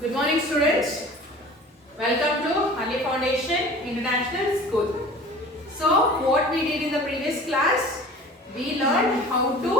Good morning, students. Welcome to Ali Foundation International School. So, what we did in the previous class, we learned how to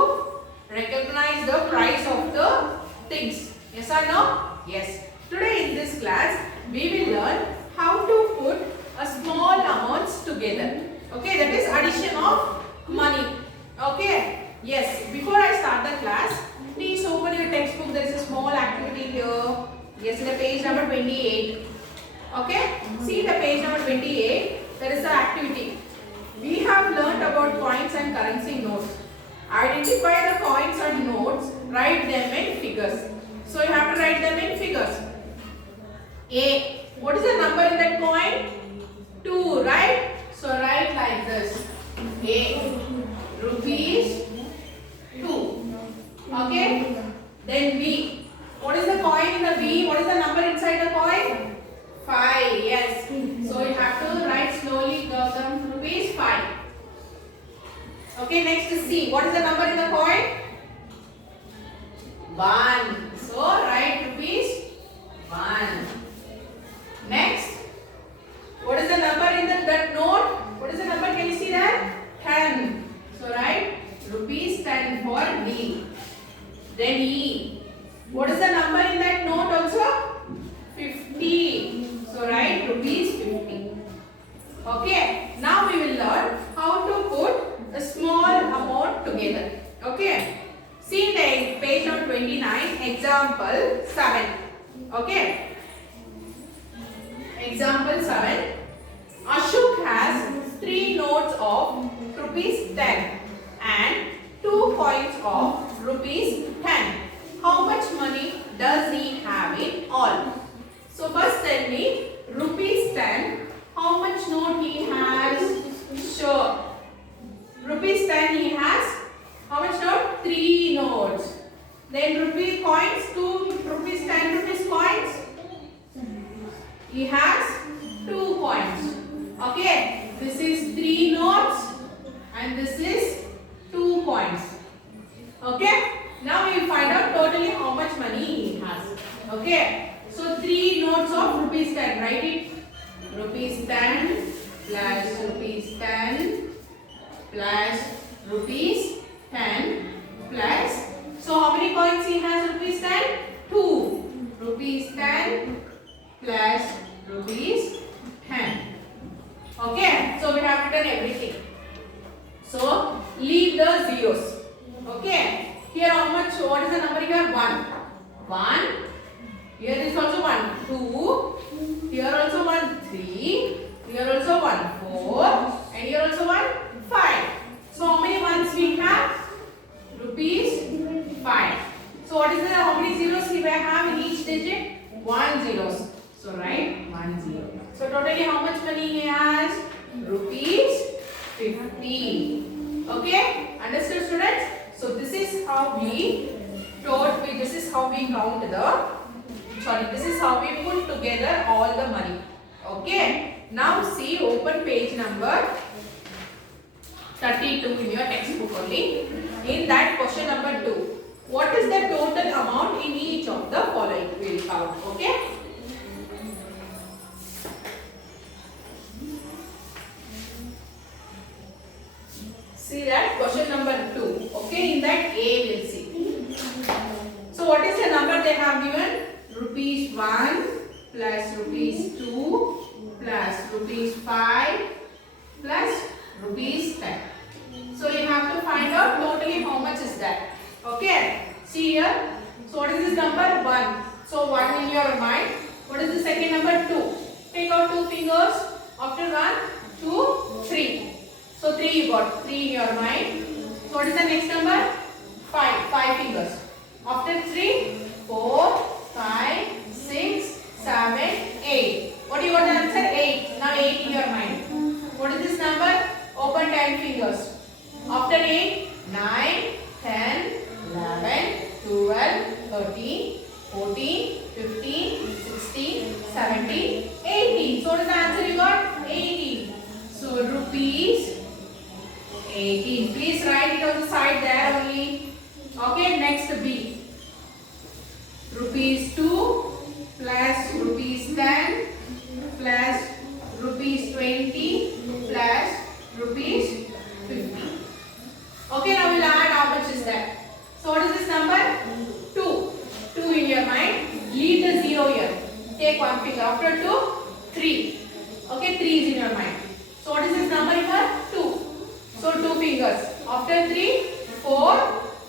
recognize the price of the things. Yes or no? Yes. Today in this class, we will learn how to put a small amounts together. Okay, that is addition of money. Okay. Yes. Before I start the class, please open your textbook. There is a small activity here. Yes, in the page number 28. Okay. See the page number 28. There is the activity. We have learnt about coins and currency notes. Identify the coins and notes. Write them in figures. So you have to write them in figures. A. What is the number in that coin? 2, right? So write like this. A. Rupees 2. Okay. Then B. What is the coin in the B? What is the number inside the coin? 5. Yes. So you have to write slowly Gautam rupees 5. Okay. Next is C. What is the number in the coin? 1. So write rupees 1. Next. What is the number in that note? What is the number? Can you see that? 10. So write rupees 10 for D. Then E. What is the number in that note also? 50. So write rupees 50. Okay. Now we will learn how to put a small amount together. Okay. See the page number 29, example 7. Okay. Example 7. Ashok has 3 notes of rupees 10 and 2 coins of rupees 10. How much money does he have in all? So first tell me, rupees 10, how much note he has? Sure. Rupees 10 he has, how much note? 3 notes. Then rupee coins, 2 rupees 10 rupees coins. He has 2 coins. Okay. This is 3 notes and this is 2 coins. Okay. Now we will find out totally how much money he has. Okay. So 3 notes of rupees 10. Write it. Rupees 10 plus rupees 10 plus rupees 10 plus. So how many coins he has rupees 10? 2. Rupees 10 plus rupees 10. Okay. So we have written everything. So leave the zeros. Okay. Here how much? What is the number here? 1. 1. Here is also 1. 2. Here also 1. 3. Here also 1. 4. And here also 1. 5. So how many ones we have? Rupees 5. So what is the how many zeros we have in each digit? 1 zeros. So write 1 0. So totally how much money he has? Rupees 50. Okay? Understood, students? So this is how we this is how we this is how we put together all the money. Okay. Now see, open page number 32 in your textbook only. In that question number 2. What is the total amount in each of the following? We will count. Okay. See that question number 2. Okay, in that A will see. So what is the number they have given? Rupees 1 plus rupees 2 plus rupees 5 plus rupees 10. So you have to find out totally how much is that. Okay. See here. So what is this number? 1. So 1 in your mind. What is the second number? 2. Take out 2 fingers. After 1, 2, 3. So 3 you got. 3 in your mind. So what is the next number? 5. 5 fingers. After 3, 4, 5, 6, 7, 8. What do you got the answer? 8. Now 8 in your mind. What is this number? Open 10 fingers. After 8, 9, 10, 11, 12, 13, 14, 15, 16, 17, 18. So what is the answer you got? 18. So rupees 18. Please write it on the side there only. Okay, next B. Rupees 2 plus take one finger. After 2, 3. Okay, 3 is in your mind. So what is this number here? 2. So 2 fingers. After 3, 4,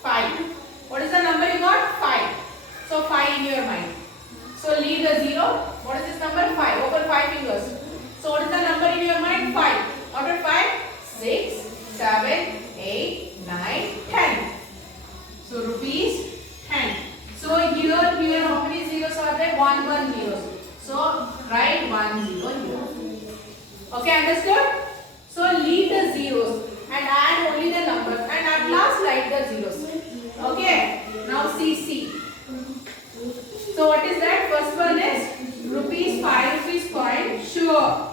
5. What is the number you got? 5. So 5 in your mind. So leave the 0. What is this number? 5. Open 5 fingers. So what is the number in your mind? 5. After 5, 6, 7, 8, 9, 10. So rupees 10. So here how many zeros are there? 1, 1 zeros. So write 1 0 here. Okay, understood? So leave the zeros and add only the numbers, and at last write the zeros. Okay, now C. So what is that? First one is rupees 5 rupees coin, sure.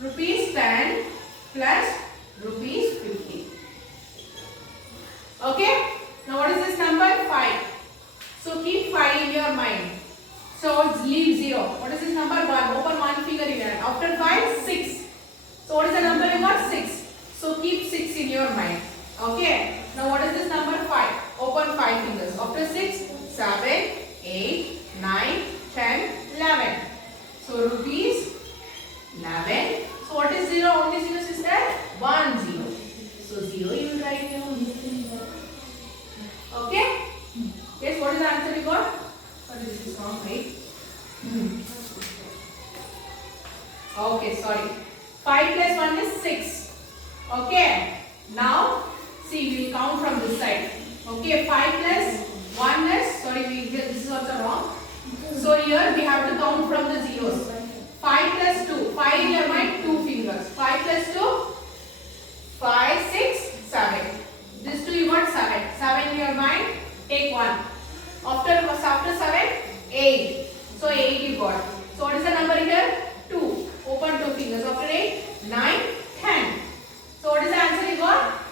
Rupees 10 plus rupees 50. Okay, now what is this number? 5. So keep 5 in your mind. So leave 0. What is this number? 1. Open one finger in your hand. After 5, 6. So what is the number you got? 6. So keep 6 in your mind. Okay. Now what is this number? 5. Open 5 fingers. After 6, 7, 8, 9, 10, 11. So rupees 11. So what is 0? Only 0 is there? 1 0. So 0 you will write here. Okay. Yes, what is the answer you got? Sorry, this is wrong, right? Okay, sorry. 5 plus 1 is 6. Okay. Now, see, we will count from this side. Okay, 5 plus 1 is, sorry, this is also wrong. So here we have to count from the zeros. 5 plus 2. 5 in your mind, 2 fingers. 5 plus 2, 5, 6, 7. This 2 you got 7. 7 in your mind, take 1. After 7, 8. So 8 you got. So what is the number here? 2. Open 2 fingers. After 8, 9, 10. So what is the answer you got?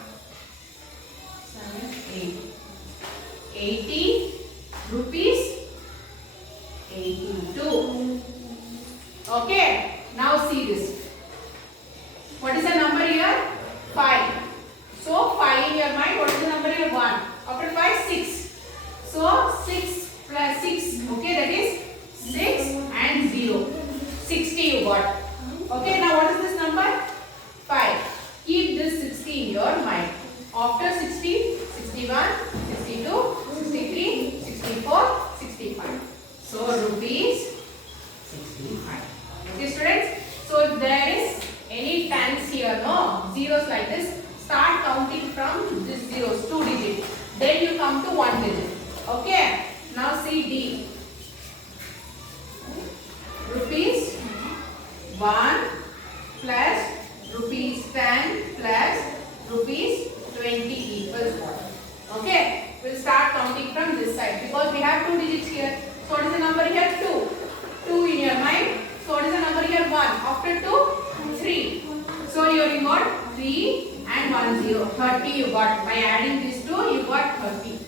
7, 8. 80 rupees 82. Okay. Now see this. What is the number here? 5. So 5 in your mind. What is the number here? 1. After 5, 6. So 6 plus 6, okay, that is 6 and 0. 60 you got. Okay, now what is this number? 5. Keep this 60 in your mind. After 60, 61, 62, 63, 64, 65. So rupees 65. Okay, students. So if there is any tens here, no zeros like this, start counting from this zeros, 2 digits. Then you come to 1 digit. Okay, now see D. Rupees 1 plus rupees 10 plus rupees 20 equals what? Okay, we'll start counting from this side because we have 2 digits here. So what is the number here? 2. 2 in your mind. So what is the number here? 1. After 2, 3. So you got 3 and 1 0. 30 you got. By adding these 2, you got 30.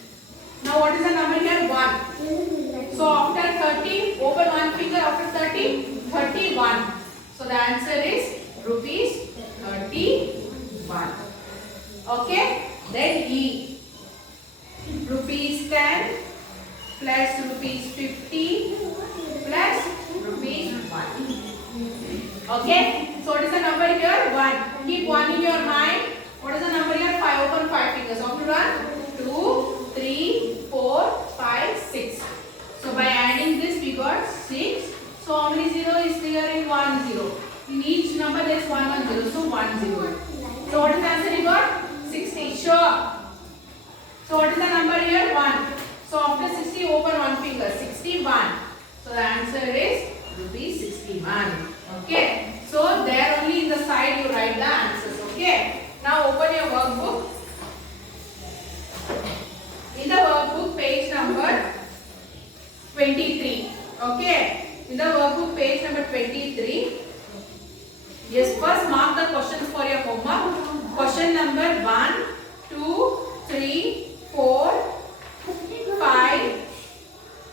Now what is the number here? 1. So after 30, open one finger. After 30, 31. So the answer is rupees 31. Okay. Then E. Rupees 10 plus rupees 50 plus rupees 1. Okay. So what is the number here? 1. Keep 1 in your mind. What is the number here? 5. Open 5 fingers. After 1, 2, 3, 4, 5, 6. So by adding this we got 6. So how many 0 is there in 1 0? In each number there is 1 1 0. So 1 0. So what is the answer you got? 60. Sure. So what is the number here? 1. So after 60 open one finger. 61. So the answer is rupees 61. Okay. So there only in the side you write the answers. Okay. Now open your workbook. In the workbook page number 23. Okay. In the workbook page number 23. Yes, first mark the questions for your homework. Question number 1, 2, 3, 4, 5,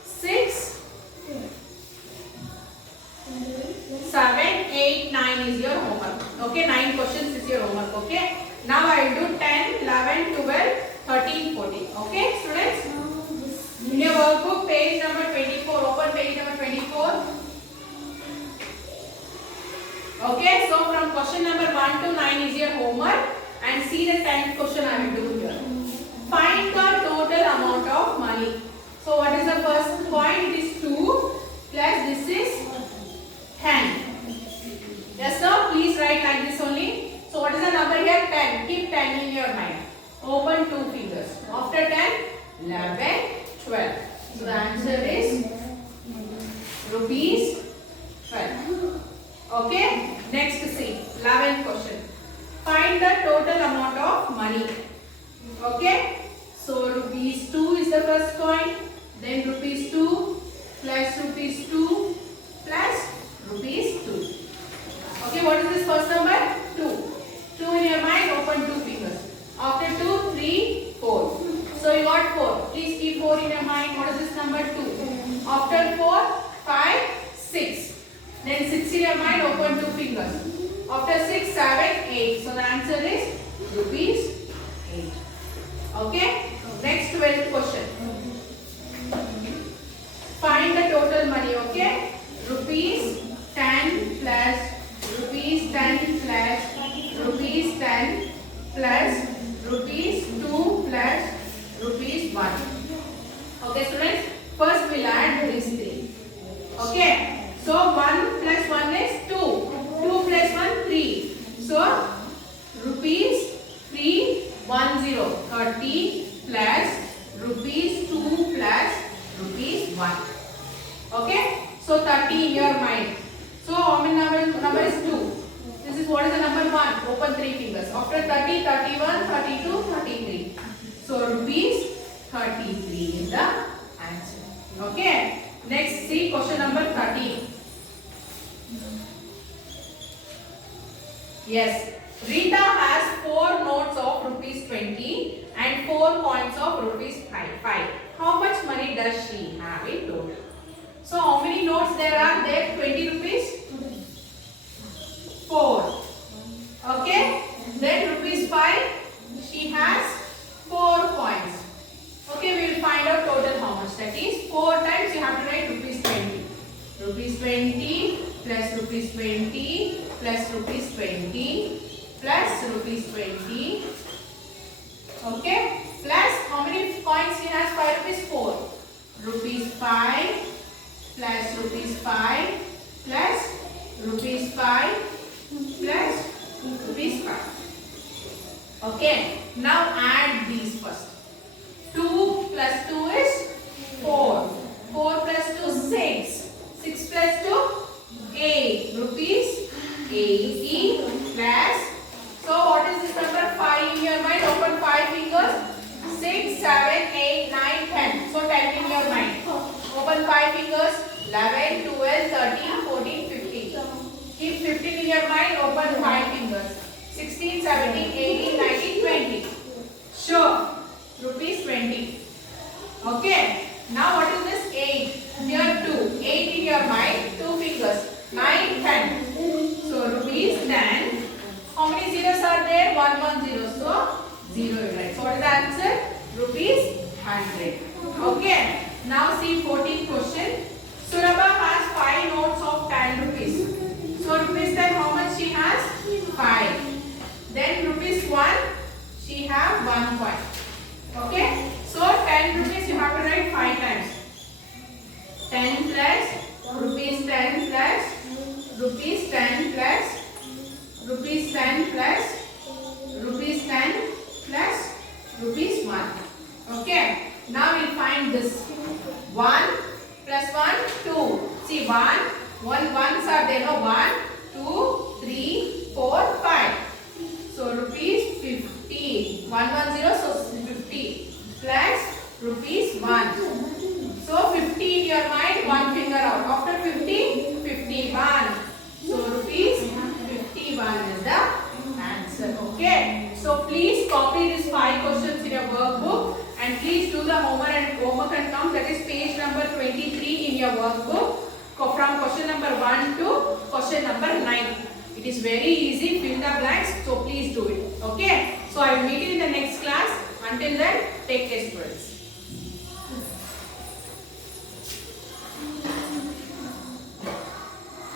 6, 7, 8, 9 is your homework. Okay, 9 questions is your homework. Okay. Now I will do 10, 11, 12, 13, 14. Okay, students? In your workbook page number 24, open page number 24. Okay, so from question number 1 to 9 is your homework, and see the 10th question I will do here. Find the total amount of money. So what is the first point? It is 2 plus this is 10. Yes sir, please write like this only. So what is the number here? 10. Keep 10 in your mind. Open 2 fingers. After 10, 11, 12. So the answer is rupees 12. Okay. Next see. 11th question. Find the total amount of money. Okay. So rupees 2 is the first coin. Then rupees 2 plus rupees 2 plus rupees 2. Okay. What is this first number? 2. 2 in your mind. Open 2 fingers. After 2, 3, 4. So you got 4. Please keep 4 in your mind. What is this number? 2. After 4, 5, 6. Then 6 in your mind. Open 2 fingers. After 6, 7, 8. So the answer is rupees 8. Okay. Next 12th question. Find the total money. Okay. Rupees 10 plus rupees 10 plus rupees 10 plus rupees 2 plus rupees 1. Okay students, first we'll add these three. Okay, so 1 plus 1 is 2. 2 plus 1, 3. So rupees 310, 30 plus rupees 2 plus rupees 1. Okay, so 30 in your mind. So how many number is 2? This is what is the number 1. Open 3 fingers. After 30, 31, 32, 33. So rupees 33 is the answer. Okay. Next see question number 13. Yes. Rita has 4 notes of rupees 20 and 4 coins of rupees 5. How much money does she have in total? So how many notes there are there? 20 rupees? 4. Okay. Then rupees 5. She has 4 coins. Okay, we will find out total how much. That is 4 times you have to write rupees 20. Rupees 20 plus rupees 20 plus rupees 20 plus rupees 20. Okay. Plus how many coins she has? 5 rupees 4. Rupees 5 plus rupees 5 plus rupees 5 plus rupees 5. Okay. Now add these first. 2 plus 2 is 4. 4 plus 2 is 6. 6 plus 2 8. Rupees 80 plus. So what is this number? 5 in your mind. Open 5 fingers. 6, 7, 8, 9, 10. So 10 in your mind. Open 5 fingers. 11, 12, 13, 14, 15. Keep 15 in your mind. Open 5 fingers. 16, 17, 18, 19, 20. Sure. Rupees 20. Okay. Now what is this? 8. Here 2. 8 in your mind. 2 fingers. 9, 10. So rupees 10. How many zeros are there? 1, 1, 0. So 0 is right. So what is the answer? Rupees 100. Okay. Now see 14th question. Surabha has 5 notes of 10 rupees. So rupees 10, how much she has? 5. Then rupees 1, she have 1 coin. Okay. So 10 rupees you have to write 5 times. 10 plus rupees 10 plus rupees 10 plus rupees 10 plus rupees 10 plus rupees 1. Okay. Now we'll find this. 1 plus 1, 2. See 1 ones are there. No, 1, 2, 3, 4, 5. So rupees 50. 110, so 50 plus rupees 1. So 50 in your mind, 1 finger out. After 50, 51. So rupees 51 is the answer. Okay. So please copy these 5 questions in your workbook and please do the homework and come. That is page number 23 in your workbook from question number 1 to question number 9. It is very easy. Fill the blanks. So please do it. Okay. So I will meet you in the next class. Until then, take care students.